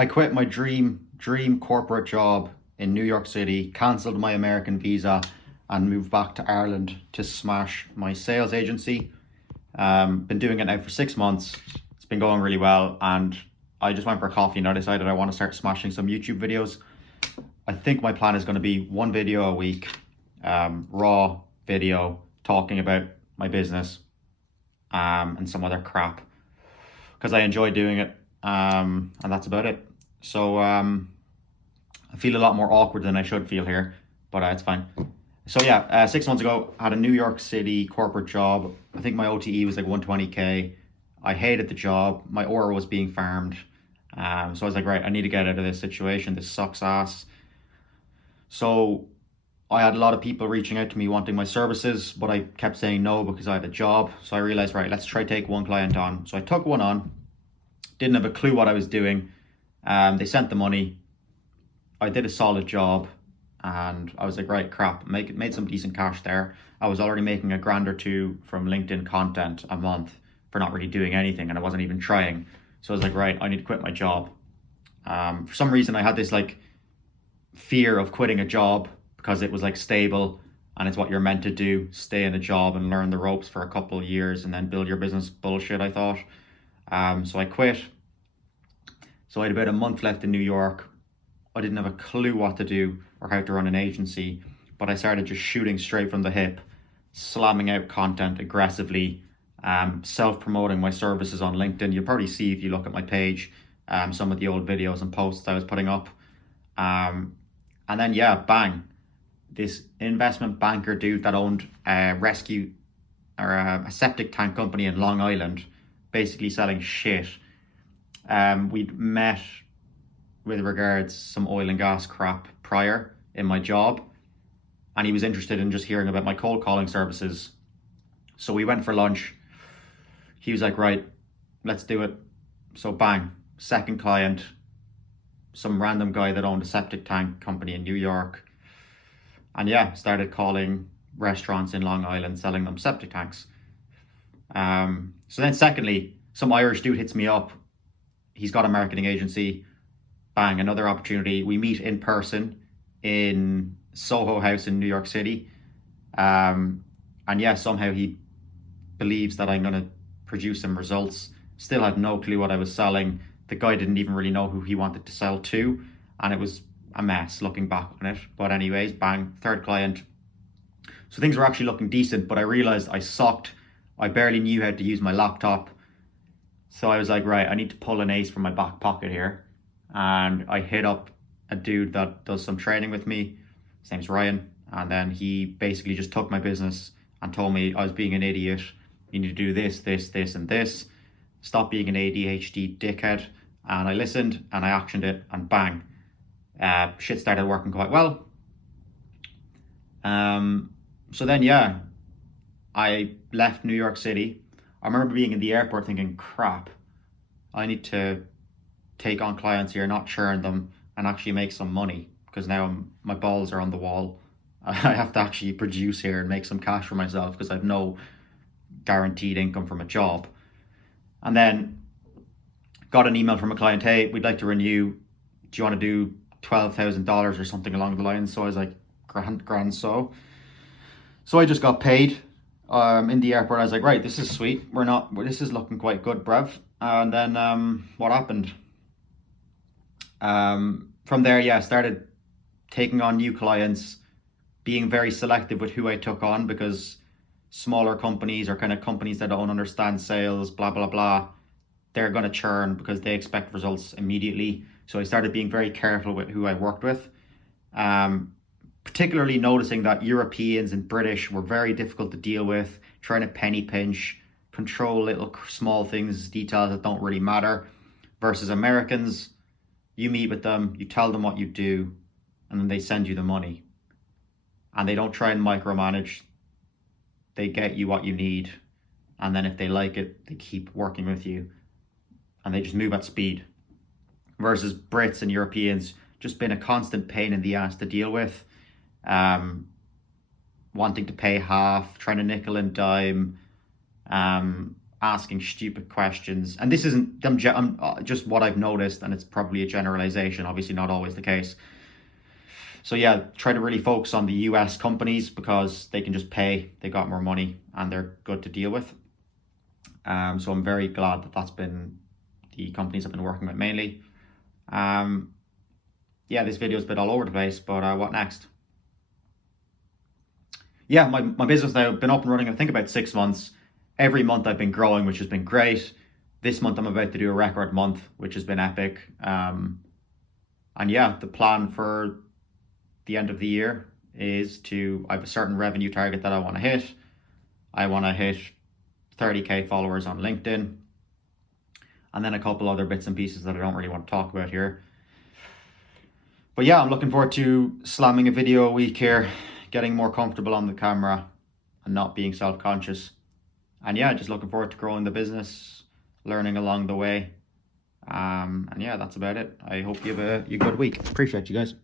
I quit my dream corporate job in New York City, cancelled my American visa, and moved back to Ireland to smash my sales agency. Been doing it now for 6 months. It's been going really well, and I just went for a coffee and I decided I want to start smashing some YouTube videos. I think my plan is going to be one video a week, raw video talking about my business, and some other crap because I enjoy doing it, and that's about it. So I feel a lot more awkward than I should feel here, but it's fine. So yeah, 6 months ago, I had a New York City corporate job. I think my OTE was like 120k. I hated the job. My aura was being farmed. So I was like, right, I need to get out of this situation. This sucks ass. So I had a lot of people reaching out to me wanting my services, but I kept saying no because I had a job. So I realized, right, let's try take one client on. So I took one on, didn't have a clue what I was doing. They sent the money. I did a solid job, and I was like, right, crap, made some decent cash there. I was already making $1,000 or $2 from LinkedIn content a month for not really doing anything, and I wasn't even trying. So I was like, right, I need to quit my job. For some reason, I had this like fear of quitting a job because it was like stable and it's what you're meant to do, stay in a job and learn the ropes for a couple of years and then build your business. Bullshit, I thought. So I quit. So I had about a month left in New York. I didn't have a clue what to do or how to run an agency, but I started just shooting straight from the hip, slamming out content aggressively, self-promoting my services on LinkedIn. You'll probably see if you look at my page, some of the old videos and posts I was putting up. And then, yeah, bang, this investment banker dude that owned a rescue or a septic tank company in Long Island, basically selling shit. We'd met with regards some oil and gas crap prior in my job, and he was interested in just hearing about my cold calling services. So we went for lunch. He was like, right, let's do it. So bang, second client, some random guy that owned a septic tank company in New York. And yeah, started calling restaurants in Long Island, selling them septic tanks. So then secondly, some Irish dude hits me up. He's got a marketing agency. Bang, another opportunity. We meet in person in Soho House in New York City. And yeah, somehow he believes that I'm going to produce some results. Still had no clue what I was selling. The guy didn't even really know who he wanted to sell to. And it was a mess looking back on it. But anyways, bang, third client. So things were actually looking decent, but I realized I sucked. I barely knew how to use my laptop. So I was like, right, I need to pull an ace from my back pocket here. And I hit up a dude that does some training with me. His name's Ryan. And then he basically just took my business and told me I was being an idiot. You need to do this, this, this, and this. Stop being an ADHD dickhead. And I listened and I actioned it, and bang, shit started working quite well. So then, yeah, I left New York City. I remember being in the airport thinking, crap, I need to take on clients here, not churn them, and actually make some money, because now my balls are on the wall. I have to actually produce here and make some cash for myself because I have no guaranteed income from a job. And then got an email from a client, hey, we'd like to renew. Do you want to do $12,000 or something along the lines? So I was like, grand. So I just got paid in the airport. I was like, right, this is sweet. This is looking quite good, bruv. And then what happened? From there, yeah, I started taking on new clients, being very selective with who I took on, because smaller companies or kind of companies that don't understand sales, blah, blah, blah, they're going to churn because they expect results immediately. So I started being very careful with who I worked with, particularly noticing that Europeans and British were very difficult to deal with, trying to penny pinch, control little small things, details that don't really matter, versus Americans. You meet with them, you tell them what you do, and then they send you the money. And they don't try and micromanage. They get you what you need. And then if they like it, they keep working with you. And they just move at speed. Versus Brits and Europeans, just been a constant pain in the ass to deal with. Wanting to pay half, trying to nickel and dime. asking stupid questions. And this isn't just what I've noticed, and it's probably a generalization, obviously not always the case. So yeah, try to really focus on the US companies because they can just pay, they got more money, and they're good to deal with. So I'm very glad that that's been the companies I've been working with mainly. Yeah, this video's a bit all over the place, but what next? Yeah, my business now, been up and running, I think about 6 months. Every month I've been growing, which has been great. This month I'm about to do a record month, which has been epic. And yeah, the plan for the end of the year is I have a certain revenue target that I want to hit. I want to hit 30k followers on LinkedIn, and then a couple other bits and pieces that I don't really want to talk about here. But yeah, I'm looking forward to slamming a video a week here, getting more comfortable on the camera and not being self-conscious. And yeah, just looking forward to growing the business, learning along the way. And yeah, that's about it. I hope you have a good week. Appreciate you guys.